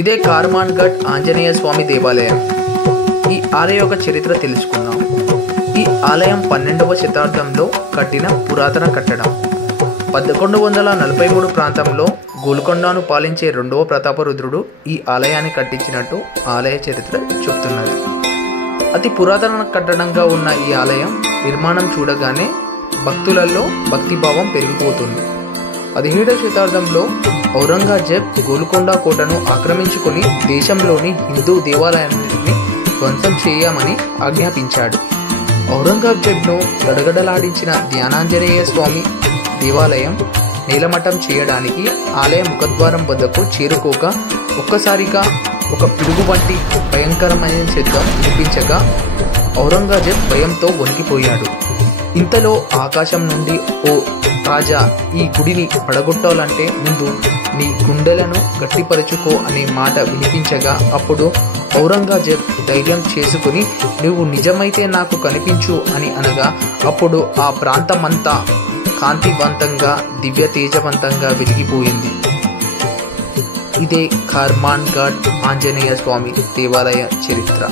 ఇదే కార్మాన్ ఘట్ ఆంజనేయ స్వామి దేవాలయం. ఈ ఆలయ యొక్క చరిత్ర తెలుసుకుందాం. ఈ ఆలయం 12వ శతాబ్దంలో కట్టిన పురాతన కట్టడం. 1143 ప్రాంతంలో గోల్కొండను పాలించే 2వ ప్రతాపరుద్రుడు ఈ ఆలయాన్ని కట్టించినట్టు ఆలయ చరిత్ర చెప్తున్నది. అతి పురాతన కట్టడంగా ఉన్న ఈ ఆలయం నిర్మాణం చూడగానే భక్తులలో భక్తిభావం పెరిగిపోతుంది. 17వ శతాబ్దంలో ఔరంగజేబ్ గోల్కొండ కోటను ఆక్రమించుకొని దేశంలోని హిందూ దేవాలయాన్ని ధ్వంసం చేయమని ఆజ్ఞాపించాడు. ఔరంగజేబ్ను గడగడలాడించిన ధ్యానాంజనేయ స్వామి దేవాలయం నేలమట్టం చేయడానికి ఆలయ ముఖద్వారం వద్దకు చేరుకోక ఒక్కసారిగా ఒక పిడుగు వంటి భయంకరమైన శబ్దం వినిపించగా ఔరంగజేబ్ భయంతో వణికిపోయాడు. ఇంతలో ఆకాశం నుండి, ఓ రాజా, ఈ గుడిని పడగొట్టాలంటే ముందు నీ గుండెలను గట్టిపరచుకో అనే మాట వినిపించగా అప్పుడు ఔరంగజేబ్ ధైర్యం చేసుకుని, నువ్వు నిజమైతే నాకు కనిపించు అని అనగా అప్పుడు ఆ ప్రాంతమంతా కాంతివంతంగా దివ్య తేజవంతంగా వెలిగిపోయింది. ఇదే కార్మాన్ ఘట్ ఆంజనేయ స్వామి దేవాలయ చరిత్ర.